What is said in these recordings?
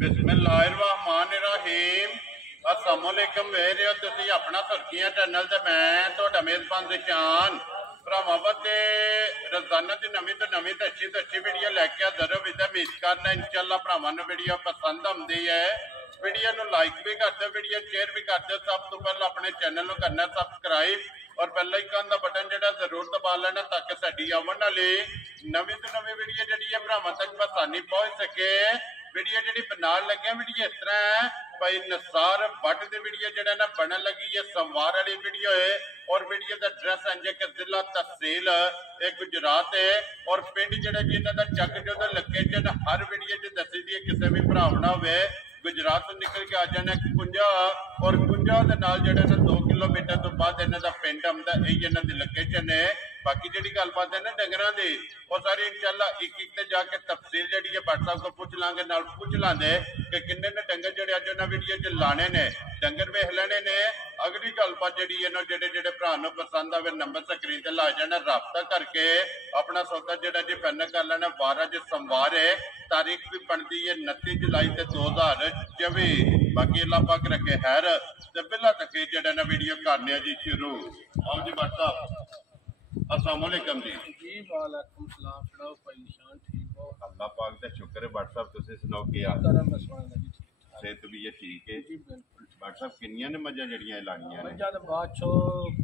बिस्मिल्लाहिर्रहमानिर्रहीम अस्सलाम वालेकुम वेरे हो तुसी अपना सुर्खियां चैनल ते मैं तुहाडा मेजबान दिशान भरावां ते रोजाना दी नवीं तो अच्छी वीडियो लैके हाज़र हो विद उम्मीद करना इंशाअल्लाह भरावां नूं वीडियो पसंद आउंदी है। वीडियो नूं लाइक भी कर दो, वीडियो शेयर भी कर दो। सब तो पहले अपने चैनल नूं करना सबसक्राइब और बेल आइकन दा बटन जिहड़ा जरूर दबा लेना ताकि साडी आउण वाली नवीं तो नवीं वीडियो जिहड़ी है भरावां तक आसानी पहुंच सके। वीडियो जी बनाने लगे वीडियो इस तरह है भाई नसार भट्ट की वीडियो जो ना बनने लगी है सोमवार वाली वीडियो है और वीडियो का एड्रैस है कि जिला तहसील गुजरात है और पिंड जो इन्हों का चक जो लोकेशन हर वीडियो च दसी दी है। किसी भी भरावना हो गुजरात तो निकल के आ जाना कुंजा और कुंजा के नाल जो 2 किलोमीटर तो बाद इन्हों का पिंड आंदा यही इन्हों की लोकेशन है। बाकी जी गलबात है ना डंगर की वो सारी इंशाल्लाह एक एक जाके तफसील जी है भट्ट साहब को पूछ लांगे नाल पूछ लांगे कि किन्ने ने डंगर जो अज उन्होंने वीडियो च लाने ने डंगर वेख लेने ने। अगली गलबात जी जेडे भरा पसंद आवे नंबर स्क्रीन ते ला जाना राबता करके अपना सौदा जो जी फाइनल कर लेना। 12 जो सोमवार है तारीख भी बनती है 29 जुलाई 2024। बाकी अल्लाह पाक रखे खैर ते बिला तक जो ना वीडियो करने जी शुरू। आओ जी भट्ट साहब अस्सलाम वालेकुम जी। जी वालेकुम सलाम। सुनाओ भाई निशान ठीक हो? अल्लाह पाक दा शुक्र है। भट्ट साहब तुसीं सुनाओ कि सेहत भी है ठीक है जी बिल्कुल। भट्ट साहब किन्नियां ने मज्जां जड़ियां लानियां ने? मज्जां ते बाद चो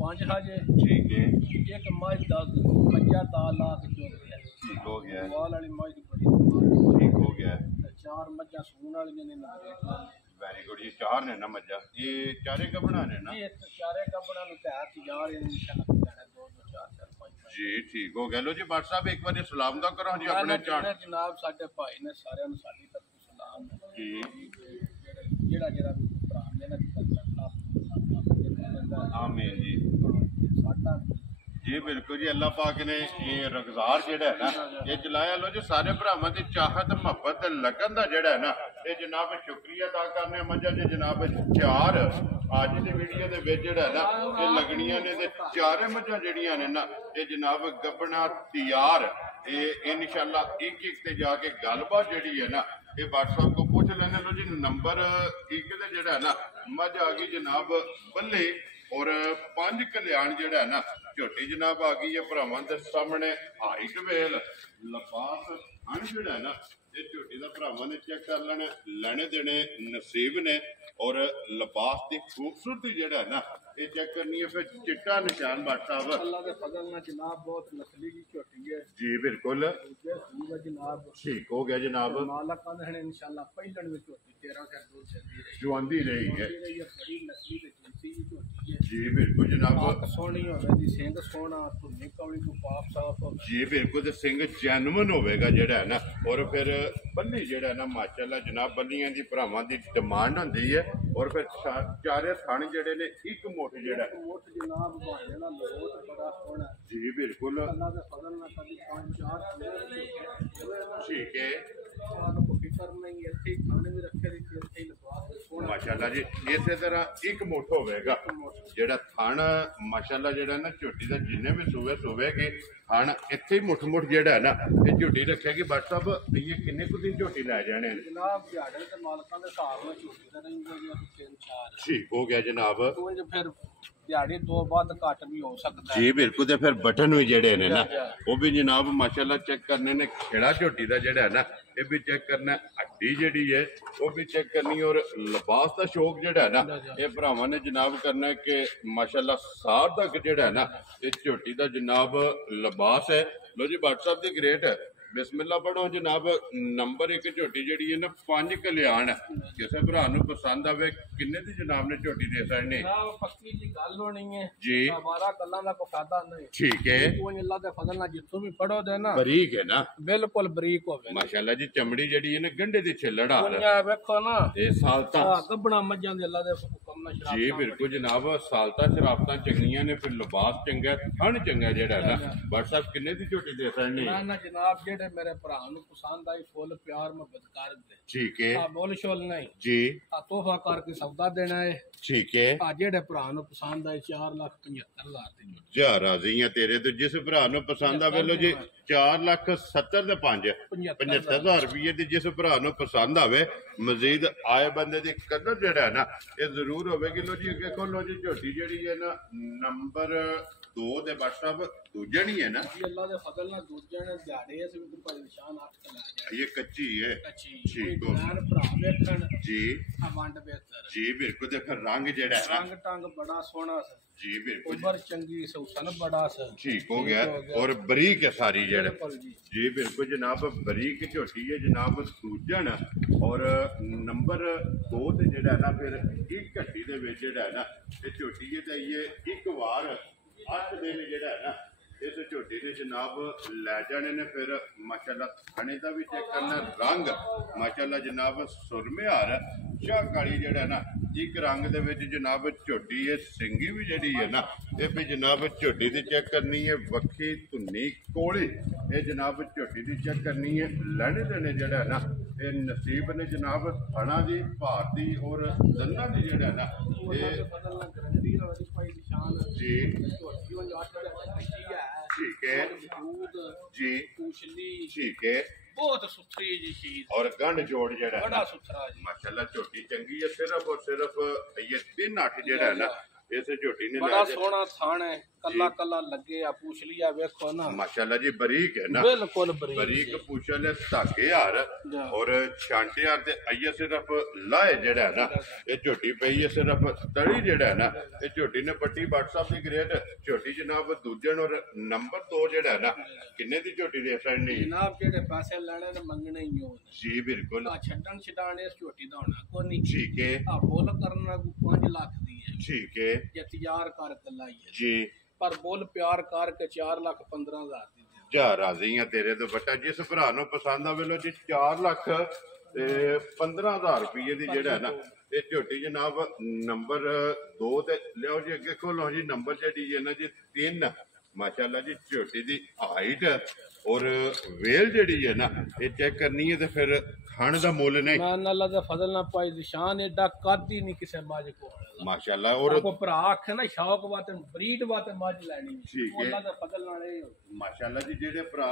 5 हाजे ठीक है। एक मज 10 मज्जां दाल ला के चो गया ठीक हो गया। वाल वाली मज दी बड़ी ठीक हो गया। 4 मज्जां सून वालियां ने ना। Very good. ये 4 ने ना मज्जां ये चारे का बनाने ना? ये चारे का बना नु तैयार यार इंशाल्लाह जाना 2 2 4 4 5 जी ठीक हो गया। लो जी भट्ट साहब एक बार सलाम दा करो जी अपने चार जनाब साडे भाई ने सारे नु साडी तरफ सलाम जी जेड़ा जेड़ा भी भरा ने ना आमीन जी साडा जी बिल्कुल जी। अल्लाह पाक ने ये रगजार जेड़ा है ना ये चलाया। लो जी सारे भरावां दी चाहत मुहब्बत लगन दा जेड़ा है ना ये जनाब शुक्रिया अदा करने मजा जी जनाब 4 अज की वीडियो दे विच जेड़ा है ना ये लगनियां ने ते चारे मज्जां जेड़ियां ने ना ये जनाब गब्बना तैयार ये इंशाल्लाह एक एक ते जाके गलबात जेड़ी है ना ये भट्ट साहब को पूछ लेने। लो जी नंबर 1 ते जेड़ा है ना मज आ गई जनाब बल्ले और 5 कल्याण जेड़ा है ना झोटी जनाब आ गई है भरावां दे सामने। हाइट वेल लबास हन जेड़ा है ना ये झोटी का भरावां ने चेक कर लेना लेने देने नसीब ने और लबास की खूबसूरती जेड़ा है ना ये चेक करनी है। फिर चिट्टा निशान भट्ट साहब अल्लाह के फजल नाल जनाब बहुत नस्ली की झोटी है जी बिल्कुल जनाब ठीक हो गया जनाब। मालक कहने इंशाल्लाह पहलन में झोटी 13 से दूर चलती रही जुआंदी रही है बड़ी नस्ली ते जिंसी की झोटी है जी बिल्कुल जनाब। सोहनी होवे दी सिंह सोहना धुन्नी कौड़ी को पाप साफ हो जी बिल्कुल ते सिंह जैनवन होवेगा जेड़ा है ना और फिर बल्ली जेड़ा है ना माशाल्लाह जनाब बल्लियां दी भरावां दी डिमांड होंदी है और फिर चारे थाने जेड़े ने एक मुठ जेड़ा मोट जनाब भाने दा बहुत बड़ा सोहना जी बिल्कुल अल्लाह के फजल नाल कभी 5 4 ठीक है को फिक्र नहीं ऐसे ही खाने में रखे रही ऐसे ही लगा माशाल्लाह जी। इस तरह एक मुठ होवेगा जेड़ा थान माशाल्लाह जेड़ा ना झोटी दा जिन्ने भी सूवेगी थान इत्थे ही मुठ मुठ जेड़ा है ना ये झोटी रखेगी। भट्ट साहब ये किन्ने कुछ दिन झोटी लै जाने जनाब दिहाड़े ते मालकां दे हिसाब नाल झोटी दा रहेंगे 3 4 ठीक हो गया जनाब। फिर दिहाड़ी 2 बाद घट भी हो सकता है जी बिल्कुल। ते फिर बटन भी जेड़े ने ना वो भी जनाब माशाल्लाह चेक करने ने खेड़ा झोटी दा जेड़ा है ना ये भी चेक करना हड्डी जेड़ी है वो भी चेक करनी और लिबास का शौक जेड़ा है ना ये भरावां ने जनाब करना है कि माशाल्लाह सार तक जेड़ा है ना ये झोटी दा जनाब लिबास है। लो जी भट्ट साहब दी ग्रेट है बिस्मिल्लाह पढ़ो जनाब। नंबर 1 झोटी जी है ना 5 कल्याण किसी भरा पसंद आवे किन्ने दी जनाब ने झोटी दे सकने पक्की जी गल होनी है जी हमारा गल्लां दा कोई फायदा नहीं ठीक है। वो अल्लाह दे फजल नाल जित्थों भी पढ़ो दे ना बरीक है ना बिल्कुल बरीक होवे माशाल्लाह जी चमड़ी जेड़ी है ना गंढे दी छिल्लड़ आ दुनिया वेखो ना ते सालता गब्बना मज्जां दे अल्लाह दे हुक्म नाल जी बिल्कुल जनाब सालता शराबतां चंगियां ने फिर लिबास चंगा थन चंगा जेड़ा है ना भट्ट साहब किन्ने दी झोटी दे सकने ना जनाब जेड़े ਜਿਹੜੇ ਮੇਰੇ ਭਰਾ ਨੂੰ ਪਸੰਦ ਆਈ ਫੁੱਲ ਪਿਆਰ ਮੁਹੱਬਤ ਕਰ ਦੇ ਠੀਕ ਹੈ ਆ ਬੋਲ ਸ਼ੋਲ ਨਹੀਂ ਜੀ ਆ ਤੋਹਫਾ ਕਰਕੇ ਸੌਦਾ ਦੇਣਾ ਹੈ ਠੀਕ ਹੈ ਆ ਜਿਹੜੇ ਭਰਾ ਨੂੰ ਪਸੰਦ ਆਏ 4,75,000 ਦੀ ਜਾ ਰਾਜ਼ੀ ਆ ਤੇਰੇ ਤੇ ਜਿਸ ਭਰਾ ਨੂੰ ਪਸੰਦ ਆਵੇ ਲੋ ਜੀ 4,70,000 ਦੇ 75,000 ਰੁਪਏ ਦੀ ਜਿਸ ਭਰਾ ਨੂੰ ਪਸੰਦ ਆਵੇ ਮਜ਼ੀਦ ਆਏ ਬੰਦੇ ਦੀ ਕਦਰ ਜਿਹੜਾ ਨਾ ਇਹ ਜ਼ਰੂਰ ਹੋਵੇਗੀ ਲੋ ਜੀ ਅੱਗੇ ਖੋਲੋ ਜੀ ਝੋਟੀ ਜਿਹੜੀ ਹੈ ਨਾ ਨੰਬਰ 2 ਦੇ WhatsApp ਦੂਜਾ ਨਹੀਂ ਹੈ ਨਾ ਜੀ ਅੱਲਾ ਦੇ ਫਜ਼ਲ ਨਾਲ ਦੂਜੇ ਨੇ ਦਿਹਾੜੇ ਇਸ ਵੀ ਭਾਈ ਨਿਸ਼ਾਨ 8 ਤੇ ਲੈ ਜਾਏ ਇਹ ਕੱਚੀ ਹੈ ਅੱਛੀ ਠੀਕ ਕੋਈ ਭਰਾ ਵੇਖਣ ਜੀ ਆ ਵੰਡ ਬਿਹਤਰ ਜੀ ਬਿਲਕੁਲ ਤੇ ਫਿਰ ਰੰਗ ਜਿਹੜਾ ਹੈ ਨਾ ਰੰਗ ਟੰਗ ਬੜਾ ਸੋਹਣਾ ਸੀ ਜੀ ਬਿਲकुल ਉਮਰ ਚੰਗੀ ਸੌਸਨ ਬੜਾ ਸੀ ठीक हो गया और बरीक है सारी जड़ बिल्कुल जी जी बिल्कुल जनाब बरीक झोटी है जनाब सूजन और नंबर 2 ते जेड़ा ना फिर एक घट्टी दे विच जेड़ा है ना ये झोटी है ते ये एक बार 8 दिन जेड़ा है ना इस झोटी ने जनाब लै जाने ने फिर माशाल्लाह खाने का भी चेक करना रंग माशाल्लाह जनाब सुरमेहार शाह काली जेड़ा है ना एक रंग दे विच जनाब झोटी है सिंगी भी जेड़ी है ना ये भी जनाब झोटी दी चेक करनी है वक्खी धुन्नी कोली ये जनाब झोटी दी चेक करनी है लैने देने जेड़ा है ना ये नसीब ने जनाब थणा दी भारती और दंदा दी जेड़ा है ना ये फजल ना गारंटी वाली भाई निशान जी झोटी वो 8 की है ठीक है दूध जी पूछली ठीक है बहुत सुथरी जी चीज और गंढ जोड़ जेड़ा है बड़ा सुथरा जी माशाल्लाह झोटी चंगी है सिर्फ और सिर्फ ये 3-8 जेड़ा है ना इस झोटी ने बड़ा सोहना थान है कल्ला कल्ला लगे आ पूछ लिया वेखो ना माशाल्लाह जी बरीक है ना बिल्कुल बरीक पूछल धागे हार और छांटे हार ते आइए सिर्फ लाए जेड़ा है ना ये झोटी पई है सिर्फ तड़ी जेड़ा है ना ये झोटी ने पट्टी WhatsApp दी ग्रेड झोटी जनाब दूजन और नंबर 2 जेड़ा है ना किन्ने दी झोटी दे फ्रेंड नहीं जनाब जेड़े पैसे लेने ने मंगने ही हो जी बिल्कुल आ छड्डन छडाने इस झोटी दा होना कोनी ठीक है आ बोल करना को 5 लाख दी है ठीक है ये तैयार कर के लाई है जी पर बोल प्यार करके 4,15,000 दी जा राजी हैं तेरे तो बट्टा जिस भरा नु पसंद आवे लो जी 4,15,000 रुपये दी जेड़ा है ना ये झोटी जनाब नंबर 2 ते लियो जी अगे खोलो जी नंबर जेडी है ना जी 3 माशाल्लाह जी झोटी दी हाइट और वेल जेडी है ना ये चेक करनी है तो फिर खाने का मुल नहीं मैं अल्लाह दा फजल ना पाई निशान एडा कद ही नहीं किसे मज को माशाल्लाह और को भरा आखे ना शौक बात ब्रीड बात मज लेनी ठीक है अल्लाह दा फजल नाल माशाल्लाह जी जेडे भरा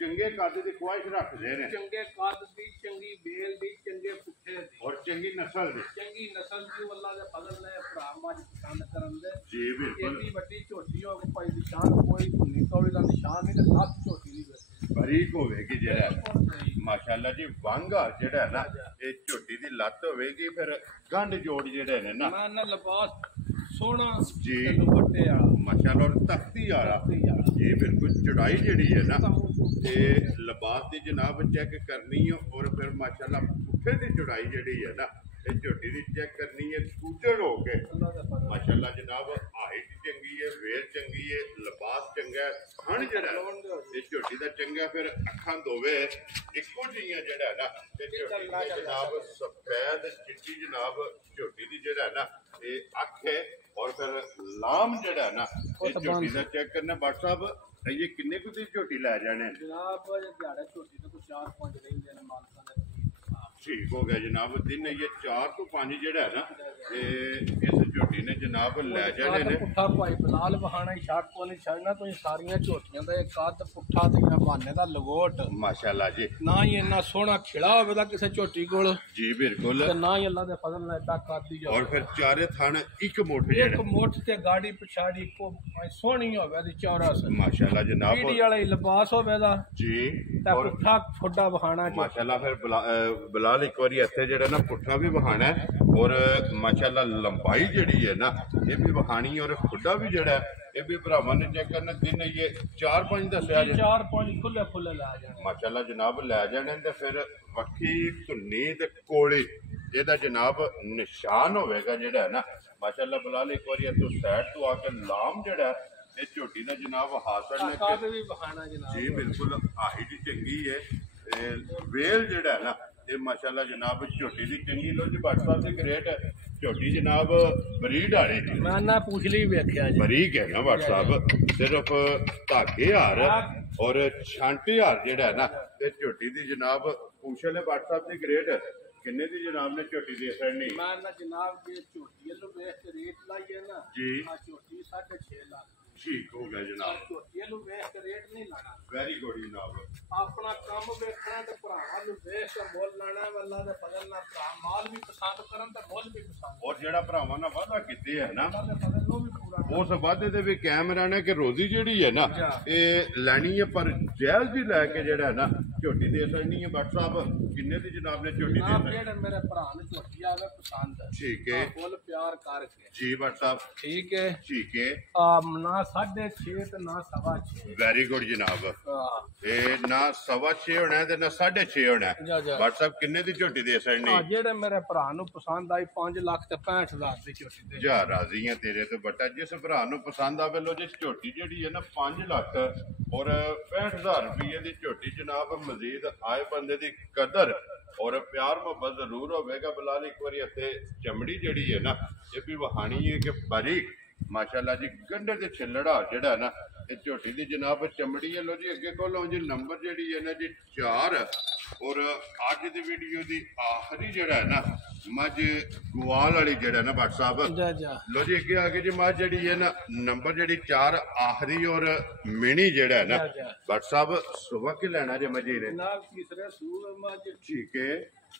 चंगे कद दी ख्वाहिश रखदे ने चंगे कद दी चंगी बेल दी चंगे पुट्ठे दी और चंगी नस्ल दी चंगी नस्ल दी अल्लाह दे फजल ने भरा मज पसंद करन दे जी बिल्कुल एडी बड़ी झोटी हो पाई निशान कोई धुनी कौड़ी दा निशान नहीं ते लाख झोटी दी बरीक होवेगी जेड़ा माशाल्लाह जी वांगा जेड़ा है ना ये झोटी दी लत्त होवेगी फिर गंढ जोड़ जेड़े ने ना मैं ना लिबास सोना जी दुपट्टे वाला माशाल्लाह और तख्ती वाला जी बिल्कुल चढ़ाई जेड़ी है ना ते लिबास दी जनाब चेक करनी है और फिर माशाल्लाह पुट्ठे दी चढ़ाई जेड़ी है ना ये झोटी दी चेक करनी है सूजन हो के माशाल्लाह जनाब हाइट चंगी है वेल चंगी है लिबास चंगा है खान जेड़ा ये झोटी दा चंगा फिर अखां दोवे इक्को जिहियां जेड़ा है ना ते झोटी दी जनाब सफेद चिट्टी जनाब झोटी दी जेड़ा है ना ये अख है और फिर लाम जेड़ा है ना ये झोटी दा चेक करना WhatsApp ये किन्ने कुछ झोटी लै जाने जनाब दिहाड़े झोटी तो 4-5 दिन देने मालका ने ठीक हो गया जनाब दिन ये 4 तो 5 जेड़ा है ना ये इस झोटी ने जनाब लै जाने ने पुट्ठा भाई बलाल बहाना शक को नहीं छड़ना तो सारियां झोटियां दा एक कद पुट्ठा ते बहाने दा लगोट माशाल्लाह जी ना ही इन्ना सोहना खिला होवे दा किसे झोटी कोल जी बिल्कुल ते ना ही अल्लाह दे फजल नाल एडा कद दी और फिर चारे थान एक मोठ जेड़ा एक मोठ ते गाड़ी पिछाड़ी को सोहनी होवे दी चौरस माशाल्लाह जनाब पीढ़ी वाले लिबास होवे दा जी ते और पुट्ठा छोटा बहाना माशाल्लाह फिर बिलाल एक बारी इत्थे जेड़ा ना पुट्ठा भी बहाना है और माशाल्लाह लंबाई जेड़ी है ना ये भी बहानी और खुदा भी जेड़ा है ये भी भरावां ने चेक करना दिन ये 4-5 दस्या जे 4-5 खुले खुले ला जाने माशाल्लाह जनाब लै जाने ते फिर वक्खी धुन्नी ते कोली ਇਹਦਾ जनाब निशान होवेगा जेड़ा है ना माशाल्लाह बिलाल एक बार तो साइड तो आके लाम जेड़ा ये झोटी दा जनाब हासिल ने काद भी बहाना जनाब जी बिल्कुल हाइट चंगी है वेल जेड़ा है ना ये माशाल्लाह जनाब झोटी दी चंगी लो जी WhatsApp दी ग्रेट झोटी जनाब बरीड वाली मैं ना पूछ ली वेख्या जी बरीक है ना WhatsApp सिर्फ धागे हार और छांटे हार जेड़ा है ना ਤੇ ਝੋਟੀ ਦੀ ਜਨਾਬ ਪੁੱਛ ਲੈ WhatsApp ਦੀ ਗ੍ਰੇਡ ਕਿੰਨੇ ਦੀ ਜਨਾਬ ਨੇ ਝੋਟੀ ਦੇ ਸਰਨੀ ਮੈਂ ਨਾ ਜਨਾਬ ਜੇ ਝੋਟੀ ਨੂੰ ਵੇਖ ਕੇ ਰੇਟ ਲਾਈਏ ਨਾ ਜੀ ਆ ਝੋਟੀ 6.5 ਲੱਖ ਠੀਕ ਹੋ ਗਿਆ ਜਨਾਬ ਝੋਟੀ ਨੂੰ ਵੇਖ ਕੇ ਰੇਟ ਨਹੀਂ ਲਾਣਾ ਵੈਰੀ ਗੁੱਡ ਜਨਾਬ ਆਪਣਾ ਕੰਮ ਵੇਖਣਾ ਤੇ ਭਰਾਵਾਂ ਨੂੰ ਵੇਖ ਕੇ ਮੁੱਲ ਲਾਣਾ ਵੱਲਾ ਦੇ ਬਦਲ ਨਾਲ ਭਰਾ ਮਾਲ ਵੀ ਪਸੰਦ ਕਰਨ ਤੇ ਮੁੱਲ ਵੀ ਪਸੰਦ ਔਰ ਜਿਹੜਾ ਭਰਾਵਾਂ ਨਾਲ ਵਾਅਦਾ ਕੀਤੇ ਹੈ ਨਾ ਉਹਨਾਂ ਦੇ ਬਦਲ ਨੂੰ ਵੀ ਪੂਰਾ ਉਸ ਵਾਅਦੇ ਦੇ ਵੀ ਕਾਇਮ ਰਹਿਣਾ ਕਿ ਰੋਜ਼ੀ ਜਿਹੜੀ ਹੈ ਨਾ ਇਹ ਲੈਣੀ ਹੈ ਪਰ ਜਾਇਜ਼ ਹੀ ਲੈ ਕੇ ਜਿਹੜਾ ਨਾ ਝੋਟੀ ਦੇ ਸਕਣੀ ਹੈ WhatsApp ਕਿੰਨੇ ਦੀ ਜਨਾਬ ਨੇ ਝੋਟੀ ਜਨਾਬ ਦੇ ਜਿਹੜੇ ਮੇਰੇ ਭਰਾ ਨੂੰ ਝੋਟੀ ਆਵੇ ਪਸੰਦ ਠੀਕ ਹੈ ਮੁੱਲ ਪਿਆਰ ਕਰਕੇ ਜੀ WhatsApp ਠੀਕ ਹੈ ਠੀਕ ਹੈ ਨਾ 6.5 ਤੇ ਨਾ 6.5 ਵੈਰੀ ਗੁੱਡ ਜਨਾਬ ਇਹ ਨਾ 6.5 ਹੋਣਾ ਤੇ ਨਾ 6.5 ਹੋਣਾ ਜਾ ਜਾ WhatsApp ਕਿੰਨੇ ਦੀ ਝੋਟੀ ਦੇ ਸਕਣੀ ਜਿਹੜੇ ਮੇਰੇ ਭਰਾ ਨੂੰ ਪਸੰਦ ਆਈ 5 ਲੱਖ ਤੇ 65,000 ਦੀ ਝੋਟੀ ਦੇ ਜਾ ਰਾਜ਼ੀ ਆ ਤੇਰੇ ਤੋਂ ਬਟਾ ਜਿਸ ਭਰਾ ਨੂੰ ਪਸੰਦ ਆਵੇ ਲੋ ਜਿਸ ਝੋਟੀ ਜਿਹੜੀ ਹੈ ਨਾ 5 ਲੱਖ ਔਰ 65,000 ਰੁਪਏ ਦੀ ਝੋਟੀ ਜਨਾਬ ਮਜ਼ੀਦ ਆਏ ਬੰਦੇ ਦੀ ਕਦਰ ਔਰ ਪਿਆਰ ਮੁਹੱਬਤ ਜ਼ਰੂਰ ਹੋਵੇਗਾ ਬਲਾਲ ਇੱਕ ਵਾਰੀ ਇੱਥੇ ਚਮੜੀ ਜਿਹੜੀ ਹੈ ਨਾ ਇਹ ਵੀ ਵਹਾਣੀ ਹੈ ਕਿ ਬਾਰੀਕ ਮਾਸ਼ਾਅੱਲਾ ਜੀ ਗੰਢੇ ਤੇ ਛਿੱਲੜਾ ਜਿਹੜਾ ਨਾ ਇਹ ਝੋਟੀ ਦੀ ਜਨਾਬ ਚਮੜੀ ਹੈ ਲੋ ਜੀ ਅੱਗੇ ਕੋਲੋਂ ਜੀ ਨੰਬਰ ਜਿਹੜੀ ਹੈ ਨਾ ਜੀ 4 ਔਰ ਅੱਜ ਦੀ ਵੀਡੀਓ ਦੀ ਆਖਰੀ ਜਿਹੜਾ ਹੈ ਨਾ ਮੱਝ ਗਵਾਲ ਵਾਲੀ ਜਿਹੜਾ ਨਾ WhatsApp ਜਾ ਜਾ ਲੋ ਜੀ ਅੱਗੇ ਆ ਕੇ ਜੀ ਮੱਝ ਜਿਹੜੀ ਹੈ ਨਾ ਨੰਬਰ ਜਿਹੜੀ 4 ਆਖਰੀ ਔਰ ਮਿਣੀ ਜਿਹੜਾ ਹੈ ਨਾ WhatsApp ਸੁਬਹ ਕੇ ਲੈਣਾ ਜੇ ਮੱਝੀ ਨੇ ਨਾਲ ਤੀਸਰੇ ਸੂਰ ਮੱਝ ਠੀਕ ਹੈ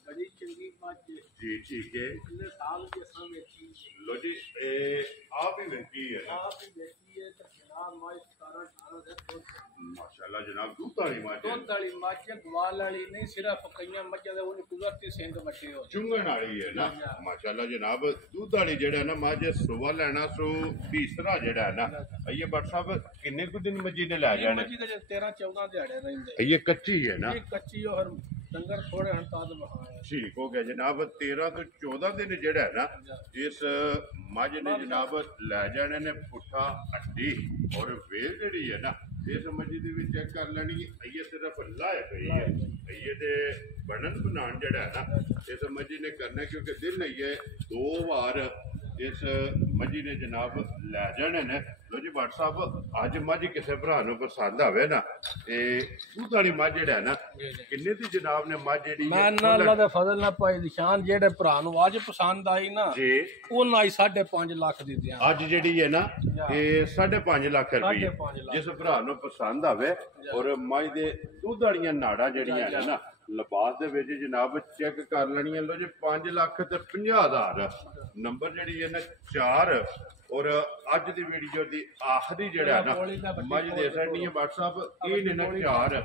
ਬੜੀ ਚੰਗੀ ਮੱਝ ਜੀ ਠੀਕ ਹੈ ਕਿੰਨੇ ਸਾਲ ਦੇ ਸਾਹਮਣੇ ਚੀਜ਼ ਲੋ ਜੀ ਇਹ ਆਪ ਹੀ ਵੇਖੀ ਹੈ ਆਪ ਹੀ ਦੇਖੀ ਹੈ ਤੇ ਜਨਾਬ ਮੱਝ 17-18 ਦੇ ਦੁੱਧ ਮਾਸ਼ਾਅੱਲਾ ਜਨਾਬ ਦੁੱਧ ਵਾਲੀ ਮੱਝ ਹੈ। ਦੁੱਧ ਵਾਲੀ ਮੱਝ ਗਵਾਲ ਵਾਲੀ ਨਹੀਂ ਸਿਰਫ ਕਈਆਂ ਮੱਝਾਂ ਦੇ ਉਹ ਕੁਦਰਤੀ ਸਿੰਘ ਬੱਚੇ ਹੋ ਚੁੰਗਣ ਵਾਲੀ ਹੈ ਨਾ ਮਾਸ਼ਾਅੱਲਾ ਜਨਾਬ ਦੁੱਧ ਵਾਲੀ ਜਿਹੜਾ ਨਾ ਮੱਝ ਸੁਬਹ ਲੈਣਾ ਸੋ ਤੀਸਰਾ ਜਿਹੜਾ ਹੈ ਨਾ ਇਹ WhatsApp ਕਿੰਨੇ ਕੁ ਦਿਨ ਮੱਝੀ ਨੇ ਲੈ ਜਾਣੇ ਮੱਝ ਦੇ 13-14 ਦਿਹਾੜੇ ਰਹਿੰਦੇ ਇਹ ਕੱਚੀ ਹੈ ਨਾ ਇਹ ਕੱਚੀ ਔਰ ਡੰਗਰ ਥੋੜੇ ਹਣ ਤਾਦ ਬਹਾਇਆ ਠੀਕ ਹੋ ਗਿਆ ਜਨਾਬ 13 ਤੋਂ 14 ਦਿਨ ਜਿਹੜਾ ਹੈ ਨਾ ਇਸ ਮੱਝ ਨੇ ਜਨਾਬ ਲੈ ਜਾਣੇ ਨੇ ਪੁੱਠਾ ਹੱਡੀ ਔਰ ਵੇਲ ਜਿਹੜੀ ਹੈ ਨਾ ਇਸ ਮੱਝ ਦੇ ਵਿੱਚ ਚੈੱਕ ਕਰ ਲੈਣੀ ਇਹ ਸਿਰਫ ਲਾਏ ਪਈ ਹੈ ਇਹ ਦੇ ਬਣਨ ਬਣਾਉਣ ਜਿਹੜਾ ਹੈ ਨਾ ਇਸ ਮੱਝ ਨੇ ਕਰਨਾ ਕਿਉਂਕਿ ਦਿਨ ਇਹ 2 ਵਾਰ ਇਸ ਮੱਝੀ ਨੇ ਜਨਾਬ ਲੈ ਜਾਣੇ ਨੇ ਲੋ ਜੀ WhatsApp ਅੱਜ ਮੱਝ ਕਿਸੇ ਭਰਾ ਨੂੰ ਪਸੰਦ ਆਵੇ ਨਾ ਇਹ ਦੁੱਧ ਵਾਲੀ ਮੱਝ ਜਿਹੜਾ ਨਾ ਕਿੰਨੇ ਦੀ ਜਨਾਬ ਨੇ ਮੱਝ ਜਿਹੜੀ ਮੈਂ ਨਾ ਅੱਲਾ ਦੇ ਫਜ਼ਲ ਨਾਲ ਭਾਈ ਨਿਸ਼ਾਨ ਜਿਹੜੇ ਭਰਾ ਨੂੰ ਅੱਜ ਪਸੰਦ ਆਈ ਨਾ ਜੀ ਉਹਨਾਂ ਆਈ 5.5 ਲੱਖ ਦੀ ਦਿਆਂ ਅੱਜ ਜਿਹੜੀ ਹੈ ਨਾ ਇਹ 5.5 ਲੱਖ ਰੁਪਏ 5.5 ਲੱਖ ਜਿਸ ਭਰਾ ਨੂੰ ਪਸੰਦ ਆਵੇ ਔਰ ਮੱਝ ਦੇ ਦੁੱਧ ਵਾਲੀਆਂ ਨਾੜਾਂ ਜਿਹੜੀਆਂ ਨੇ ਨਾ ਲਿਬਾਸ ਦੇ ਵਿੱਚ ਜਨਾਬ ਚੈੱਕ ਕਰ ਲੈਣੀਆਂ ਲੋ ਜੀ 5 ਲੱਖ ਤੇ 50,000 ਨੰਬਰ ਜਿਹੜੀ ਹੈ ਨਾ 4 ਔਰ ਅੱਜ ਦੀ ਵੀਡੀਓ ਦੀ ਆਖਰੀ ਜਿਹੜਾ ਨਾ ਮੱਝ ਦੇ ਸਕਣੀ ਹੈ WhatsApp ਇਹ ਨੇ ਨਾ 4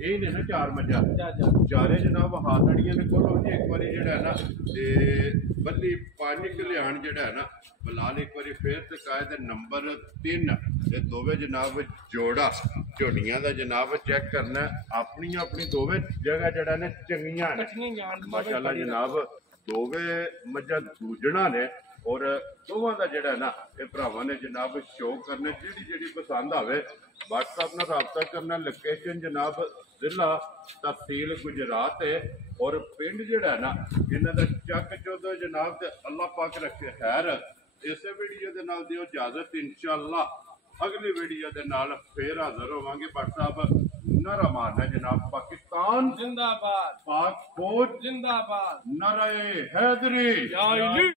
ਇਹ ਨੇ ਨਾ 4 ਮੱਝਾਂ ਚਾਰੇ ਜਨਾਬ ਹਾਥੜੀਆਂ ਨੇ ਕੋਲੋਂ ਜੀ ਇੱਕ ਵਾਰੀ ਜਿਹੜਾ ਨਾ ਤੇ ਬੱਲੀ ਪਾਣੀ ਕਲਿਆਣ ਜਿਹੜਾ ਹੈ ਨਾ ਬਲਾਲ ਇੱਕ ਵਾਰੀ ਫੇਰ ਤੇ ਕਾਇਦ ਨੰਬਰ 3 ਤੇ ਦੋਵੇਂ ਜਨਾਬ ਜੋੜਾ ਝੋਟੀਆਂ ਦਾ ਜਨਾਬ ਚੈੱਕ ਕਰਨਾ ਆਪਣੀ ਆਪਣੀ ਦੋਵੇਂ ਜਗ੍ਹਾ ਜਿਹੜਾ ਨੇ ਚੰਗੀਆਂ ਨੇ ਮਾਸ਼ਾਅੱਲਾ ਜਨਾਬ ਦੋਵੇਂ ਮੱਝਾਂ ਦੂਜਣਾ ਨੇ ਔਰ ਦੋਵਾਂ ਦਾ ਜਿਹੜਾ ਨਾ ਇਹ ਭਰਾਵਾਂ ਨੇ ਜਨਾਬ ਸ਼ੋਅ ਕਰਨੇ ਜਿਹੜੀ ਪਸੰਦ ਆਵੇ WhatsApp ਨਾਲ ਰਾਬਤਾ ਕਰਨਾ ਲੋਕੇਸ਼ਨ ਜਨਾਬ ਜ਼ਿਲ੍ਹਾ ਤਹਿਸੀਲ ਗੁਜਰਾਤ ਹੈ ਔਰ ਪਿੰਡ ਜਿਹੜਾ ਨਾ ਇਹਨਾਂ ਦਾ ਚੱਕ ਚੋਦੋ ਜਨਾਬ ਤੇ ਅੱਲਾਹ ਪਾਕ ਰੱਖੇ ਖੈਰ ਇਸੇ ਵੀਡੀਓ ਦੇ ਨਾਲ ਦਿਓ ਇਜਾਜ਼ਤ ਇਨਸ਼ਾਅੱਲਾ ਅਗਲੀ ਵੀਡੀਓ ਦੇ ਨਾਲ ਫੇਰ ਹਾਜ਼ਰ ਹੋਵਾਂਗੇ WhatsApp ਨਾਰਾ ਮਾਰਨਾ ਜਨਾਬ ਪਾਕਿਸਤਾਨ जिंदाबाद पाक फौज जिंदाबाद नारे हैदरी